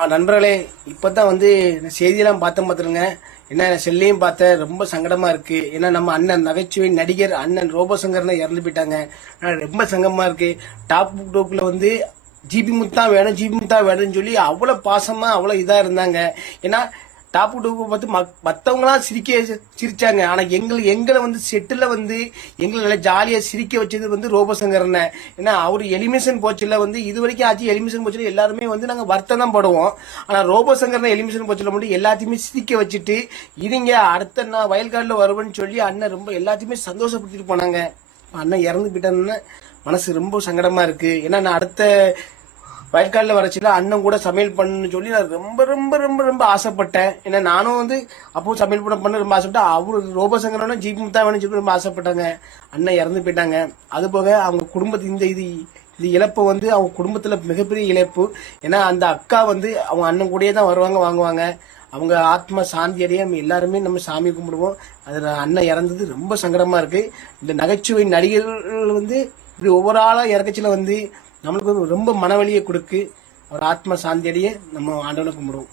நண்பர்களே, இப்பதான் செய்தியெல்லாம் பார்த்தேன் பார்த்துருங்க. என்ன செல்லையும் பார்த்தேன், ரொம்ப சங்கடமா இருக்கு. ஏன்னா நம்ம அண்ணன் நகைச்சுவை நடிகர் அண்ணன் ரோபோசங்கர்னு இறந்து போயிட்டாங்க. ரொம்ப சங்கடமா இருக்கு. டாப் டோக்ல ஜிபி முத்தா வேணும், ஜிபி முத்தா வேணும்னு சொல்லி அவ்வளவு பாசமா அவ்வளவு இதா இருந்தாங்க. ஏன்னா டாப் டூக்கு பார்த்து மற்றவங்களாம் சிரிச்சாங்க. ஆனா எங்களை செட்டில் எங்களை நல்லா ஜாலியா சிரிக்க வச்சது ரோபோசங்கர். ஏன்னா அவரு எலிமினேஷன் போச்சுல இது வரைக்கும் ஆச்சு. எலிமினேஷன் போச்சுல எல்லாருமே நாங்க வருத்தம் தான் படுவோம். ஆனா ரோபோசங்கர் எலிமினேஷன் போச்சுல மட்டும் எல்லாத்தையுமே சிரிக்க வச்சுட்டு இதுங்க அடுத்த நான் வயல்காடுல வருவேன்னு சொல்லி அண்ணன் ரொம்ப எல்லாத்தையுமே சந்தோஷப்படுத்திட்டு போனாங்க. அண்ணன் இறந்து போயிட்டான்னு மனசு ரொம்ப சங்கடமா இருக்கு. ஏன்னா நான் அடுத்த வயற்காலில் வரச்சுல அண்ணன் கூட சமையல் பண்ணு சொல்லி நான் ரொம்ப ரொம்ப ரொம்ப ரொம்ப ஆசைப்பட்டேன். ஏன்னா நானும் அப்போ சமையல் பண்ண ரொம்ப ஆசைப்பட்டேன். அவரு ரோபோசங்கரோட ஜிபி முத்தா வேணும்னு சொல்லி ரொம்ப ஆசைப்பட்டாங்க. அண்ணன் இறந்து போயிட்டாங்க. அது போக அவங்க குடும்பத்து இது இழப்பு அவங்க குடும்பத்துல மிகப்பெரிய இழப்பு. ஏன்னா அந்த அக்கா அவங்க அண்ணன் கூடயே தான் வருவாங்க வாங்குவாங்க. அவங்க ஆத்மா சாந்தி அடைய எல்லாருமே நம்ம சாமி கும்பிடுவோம். அதுல அண்ணன் இறந்தது ரொம்ப சங்கடமா இருக்கு. இந்த நகைச்சுவை நடிகர்கள் இப்படி ஒவ்வொரு ஆளா இறக்கச்சில நம்மளுக்கு ரொம்ப மனவழியை கொடுக்கு. ஒரு ஆத்மா சாந்தி அடைய நம்ம ஆண்டவனை கும்பிடுவோம்.